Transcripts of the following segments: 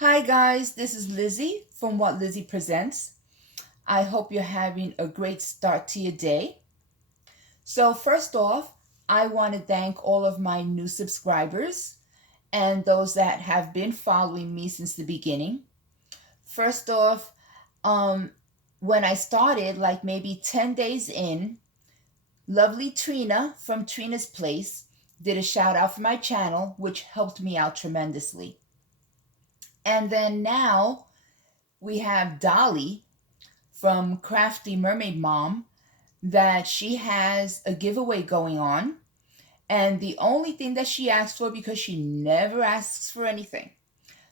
Hi guys, this is Lizzie from What Lizzie Presents. I hope you're having a great start to your day. So first off, I want to thank all of my new subscribers and those that have been following me since the beginning. First off, um, when I started, like maybe 10 days in, lovely Trina from Trina's Place did a shout out for my channel, which helped me out tremendously. And then now we have Dolly from Crafty Mermaid Mom that she has a giveaway going on. And the only thing that she asked for, because she never asks for anything,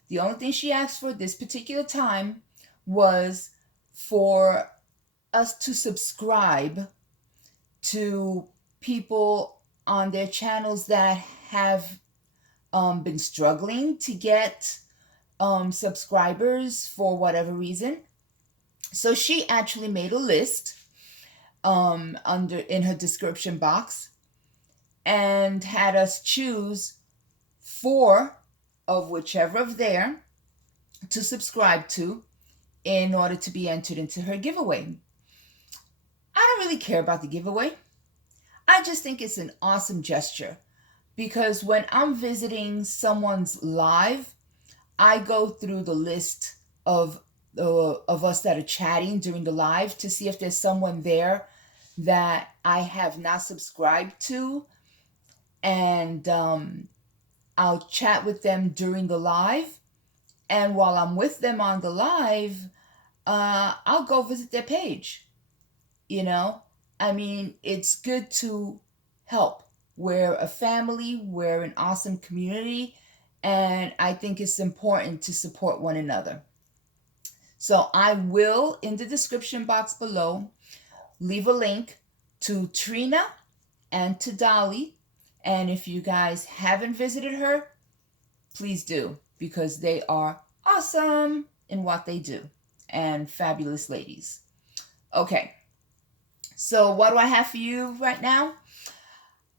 the only thing she asked for this particular time was for us to subscribe to people on their channels that have been struggling to get subscribers for whatever reason. So she actually made a list under in her description box and had us choose four of whichever of there to subscribe to in order to be entered into her giveaway. I don't really care about the giveaway. I just think it's an awesome gesture because when I'm visiting someone's live, I go through the list of us that are chatting during the live to see if there's someone there that I have not subscribed to, and I'll chat with them during the live. And while I'm with them on the live, I'll go visit their page. You know, I mean, it's good to help. We're a family, we're an awesome community, and I think it's important to support one another. So I will, in the description box below, leave a link to Trina and to Dolly. And if you guys haven't visited her, please do, because they are awesome in what they do and fabulous ladies. Okay, so what do I have for you right now?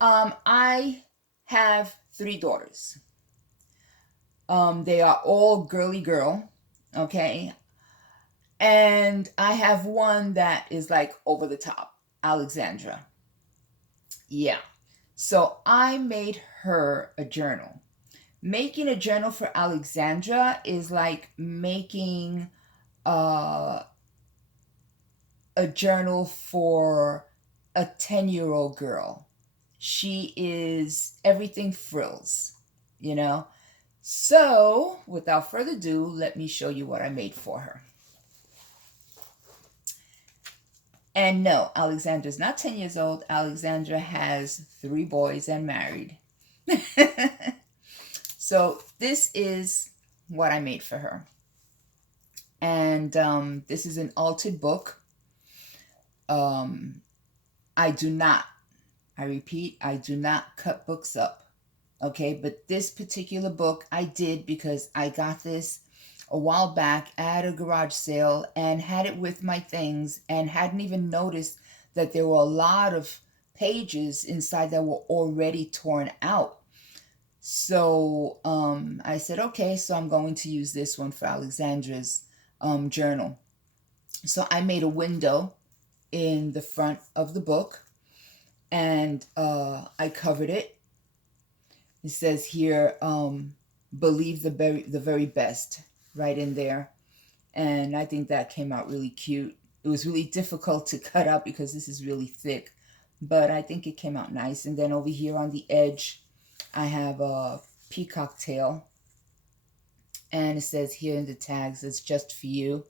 I have three daughters. They are all girly girl, okay? And I have one that is like over the top, Alexandra. Yeah. So I made her a journal. Making a journal for Alexandra is like making uh, a journal for a 10-year-old girl. She is everything frills, you know? So, without further ado, let me show you what I made for her. And no, Alexandra's not 10 years old. Alexandra has 3 boys and married. So this is what I made for her. And this is an altered book. I do not, I repeat, I do not cut books up. Okay, but this particular book I did because I got this a while back at a garage sale and had it with my things and hadn't even noticed that there were a lot of pages inside that were already torn out. So I said, okay, so I'm going to use this one for Alexandra's journal. So I made a window in the front of the book and I covered it. It says here, believe the very best, right in there. And I think that came out really cute. It was really difficult to cut out because this is really thick, but I think it came out nice. And then over here on the edge, I have a peacock tail. And it says here in the tags, it's just for you.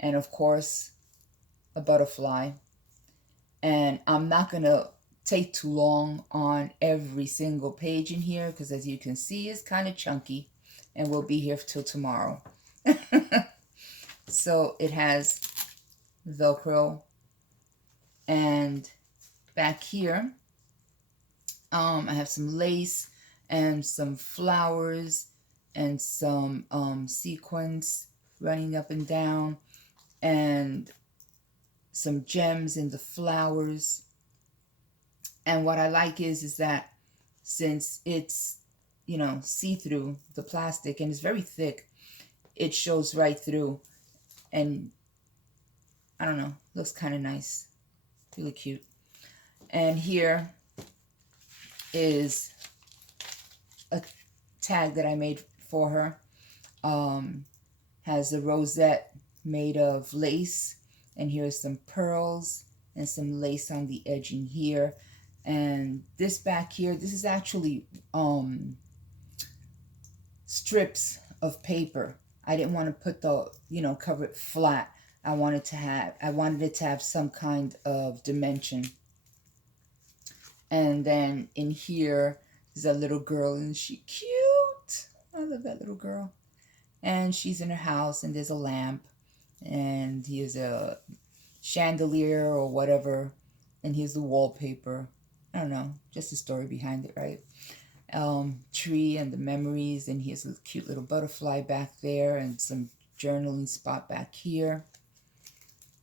And of course, a butterfly. And I'm not going to take too long on every single page in here because as you can see, it's kind of chunky. And we'll be here till tomorrow. So it has Velcro, and back here I have some lace and some flowers and some sequins running up and down and some gems in the flowers. And what I like is that since it's, you know, see-through, the plastic, and it's very thick, it shows right through. And I don't know, looks kind of nice. Really cute. And here is a tag that I made for her. Has a rosette made of lace, and here's some pearls and some lace on the edging here. And this back here, this is actually strips of paper. I didn't want to put the, cover it flat. I wanted it to have some kind of dimension. And then in here is a little girl, and she's cute. I love that little girl. And she's in her house, and there's a lamp, and here's a chandelier or whatever, and here's the wallpaper. I don't know, just the story behind it, right? Tree and the memories, and here's a cute little butterfly back there, and some journaling spot back here.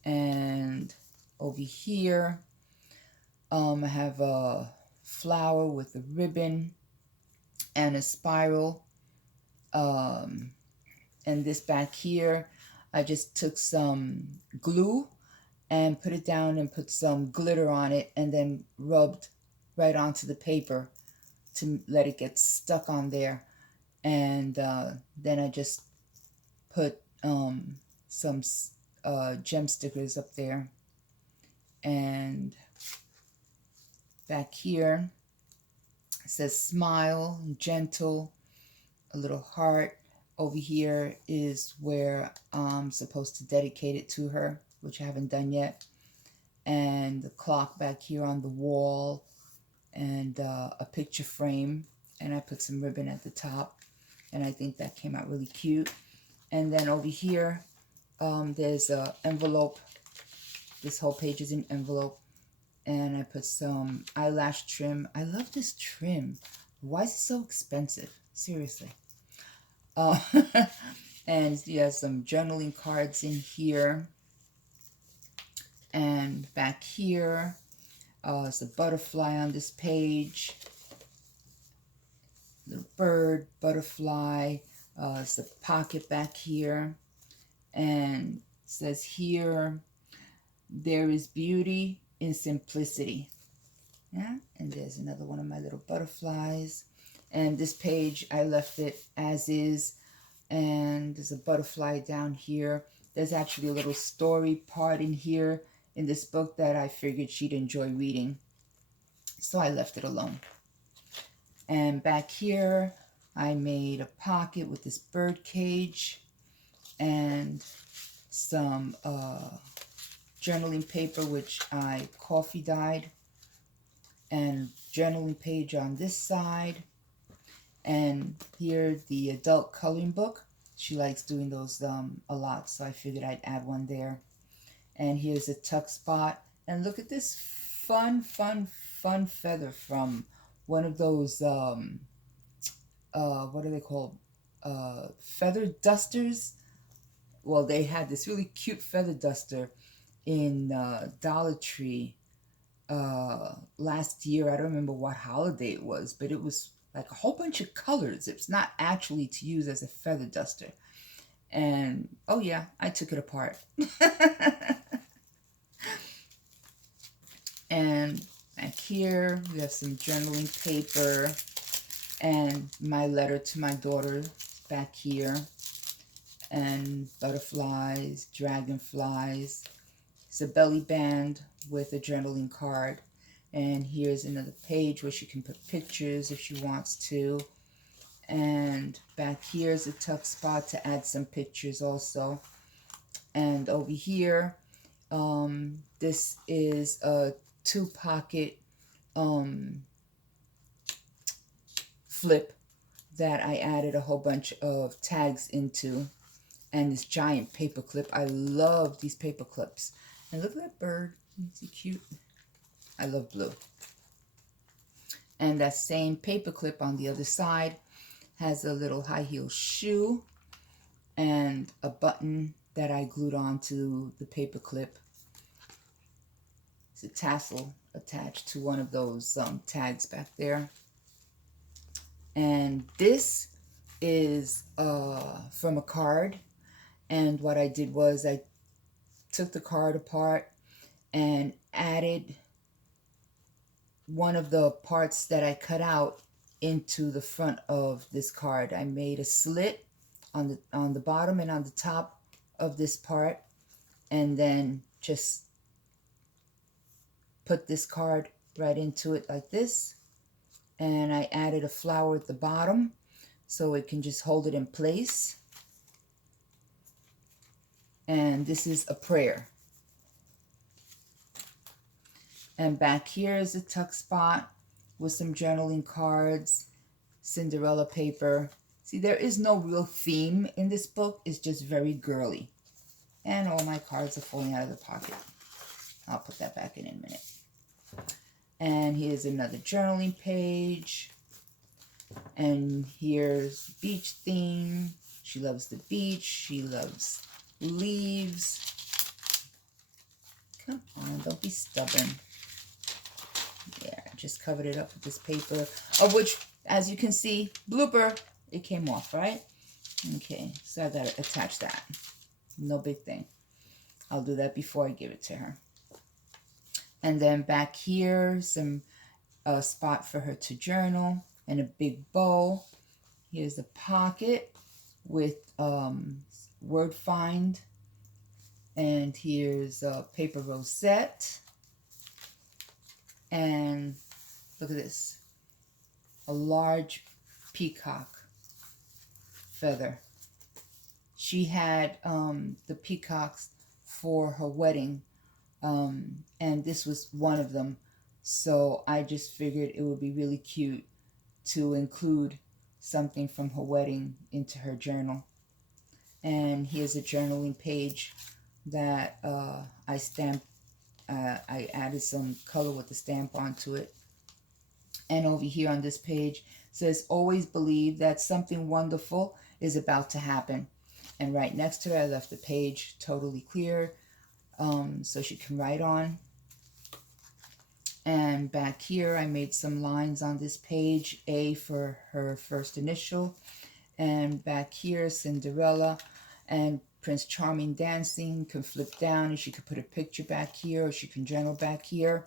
And over here, I have a flower with a ribbon and a spiral. And this back here, I just took some glue and put it down and put some glitter on it, and then rubbed right onto the paper to let it get stuck on there. And then I just put some gem stickers up there. And back here it says smile, gentle, a little heart. Over here is where I'm supposed to dedicate it to her, which I haven't done yet. And the clock back here on the wall, and a picture frame. And I put some ribbon at the top, and I think that came out really cute. And then over here, there's an envelope. This whole page is an envelope. And I put some eyelash trim. I love this trim. Why is it so expensive? Seriously. And yeah, some journaling cards in here. And back here, it's a butterfly on this page. Little bird, butterfly. It's a pocket back here. And it says here, there is beauty in simplicity. Yeah, and there's another one of my little butterflies. And this page, I left it as is. And there's a butterfly down here. There's actually a little story part in here in this book that I figured she'd enjoy reading. So I left it alone. And back here, I made a pocket with this bird cage and some journaling paper, which I coffee dyed. And journaling page on this side. And here, the adult coloring book. She likes doing those a lot, so I figured I'd add one there. And here's a tuck spot. And look at this fun feather from one of those, what are they called? Feather dusters. Well, they had this really cute feather duster in Dollar Tree last year. I don't remember what holiday it was, but it was like a whole bunch of colors. It's not actually to use as a feather duster. And oh yeah, I took it apart. And back here we have some journaling paper and my letter to my daughter back here, and butterflies, dragonflies. It's a belly band with a journaling card. And here's another page where she can put pictures if she wants to. And back here is a tuck spot to add some pictures also. And over here, this is a 2-pocket flip that I added a whole bunch of tags into. And this giant paper clip. I love these paper clips. And look at that bird. Is he cute? I love blue. And that same paper clip on the other side has a little high heel shoe and a button that I glued onto the paper clip. It's a tassel attached to one of those tags back there. And this is from a card. And what I did was I took the card apart and added one of the parts that I cut out into the front of this card. I made a slit on the bottom and on the top of this part, and then just put this card right into it like this. And I added a flower at the bottom so it can just hold it in place. And this is a prayer. And back here is a tuck spot with some journaling cards, Cinderella paper. See, there is no real theme in this book. It's just very girly. And all my cards are falling out of the pocket. I'll put that back in a minute. And here's another journaling page. And here's beach theme. She loves the beach. She loves leaves. Come on, don't be stubborn. Yeah, I just covered it up with this paper, of which, as you can see, blooper, it came off, right? Okay, so I gotta attach that. No big thing. I'll do that before I give it to her. And then back here, some spot for her to journal and a big bowl. Here's a pocket with word find. And here's a paper rosette. And look at this, a large peacock feather. She had the peacocks for her wedding, and this was one of them. So I just figured it would be really cute to include something from her wedding into her journal. And here's a journaling page that I stamped. I added some color with the stamp onto it. And over here on this page says, always believe that something wonderful is about to happen. And right next to it, I left the page totally clear so she can write on. And back here, I made some lines on this page, A for her first initial. And back here, Cinderella and Prince Charming dancing, can flip down and she could put a picture back here, or she can journal back here.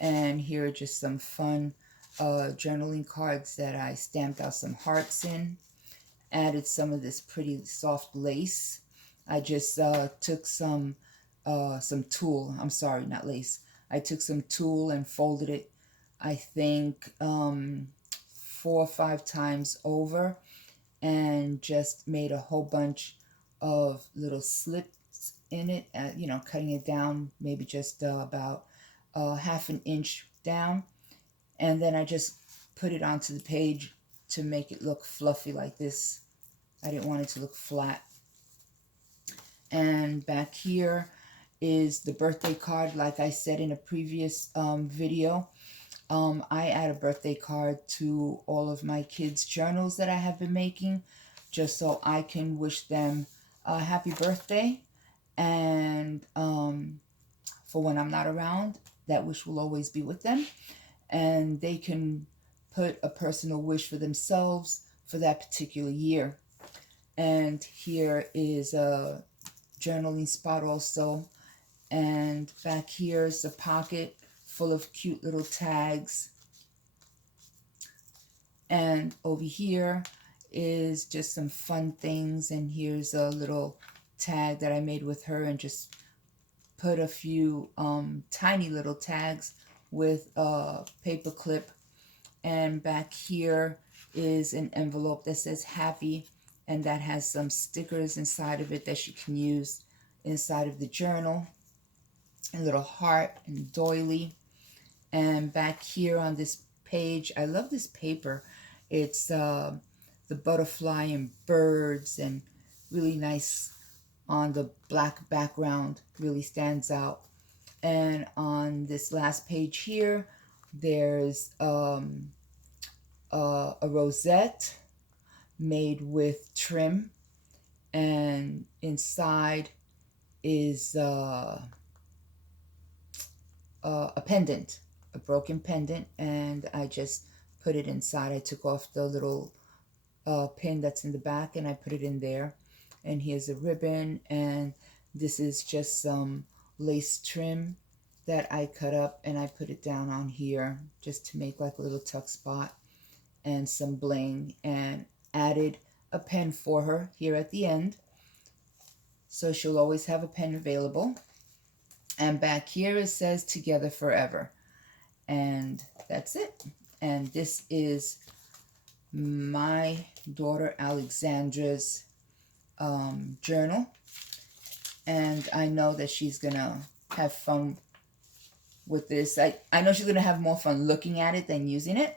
And here are just some fun journaling cards that I stamped out some hearts in. Added some of this pretty soft lace. I just took some tulle. I'm sorry, not lace. I took some tulle and folded it, I think, 4 or 5 times over, and just made a whole bunch of little slits in it, cutting it down maybe just about half an inch down. And then I just put it onto the page to make it look fluffy like this. I didn't want it to look flat. And back here is the birthday card. Like I said in a previous video, I add a birthday card to all of my kids' journals that I have been making, just so I can wish them a happy birthday. And for when I'm not around, that wish will always be with them. And they can put a personal wish for themselves for that particular year. And here is a journaling spot also. And back here is a pocket full of cute little tags. And over here is just some fun things. And here's a little tag that I made with her, and just put a few tiny little tags with a paper clip. And back here is an envelope that says happy, and that has some stickers inside of it that she can use inside of the journal. A little heart and doily. And back here on this page, I love this paper. It's the butterfly and birds, and really nice on the black background, really stands out. And on this last page here, there's a rosette made with trim, and inside is a pendant, a broken pendant, and I just put it inside. I took off the little pin that's in the back, and I put it in there. And here's a ribbon, and this is just some lace trim that I cut up, and I put it down on here just to make like a little tuck spot, and some bling, and added a pen for her here at the end, so she'll always have a pen available. And back here it says together forever, and that's it. And this is my daughter Alexandra's journal, and I know that she's gonna have fun with this. I know she's gonna have more fun looking at it than using it,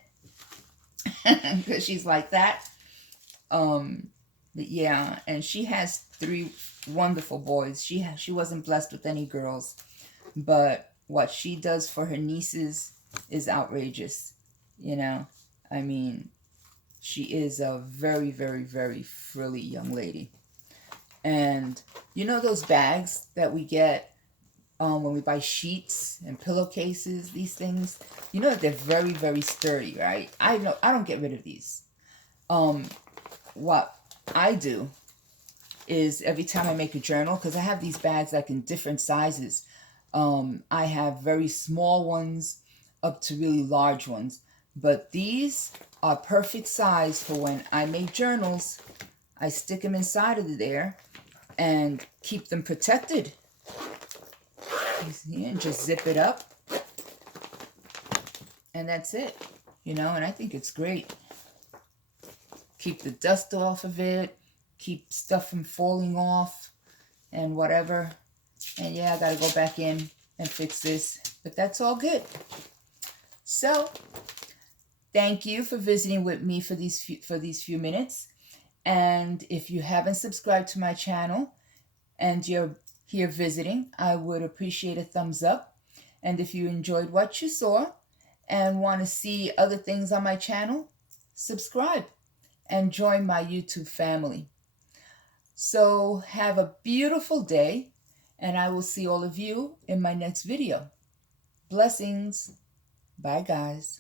because she's like that. But yeah, and she has 3 wonderful boys. She wasn't blessed with any girls, but what she does for her nieces is outrageous. You know, I mean, she is a very, very, very frilly young lady. And you know those bags that we get when we buy sheets and pillowcases, these things, you know that they're very, very sturdy, right? I don't get rid of these. What I do is every time I make a journal, because I have these bags like in different sizes. I have very small ones up to really large ones, but these are perfect size for when I make journals. I stick them inside of there and keep them protected. You see, and just zip it up, and that's it. You know, and I think it's great. Keep the dust off of it, keep stuff from falling off and whatever. And yeah, I gotta go back in and fix this, but that's all good. So thank you for visiting with me for these few minutes. And if you haven't subscribed to my channel and you're here visiting, I would appreciate a thumbs up. And if you enjoyed what you saw and want to see other things on my channel, subscribe and join my YouTube family. So have a beautiful day, and I will see all of you in my next video. Blessings. Bye, guys.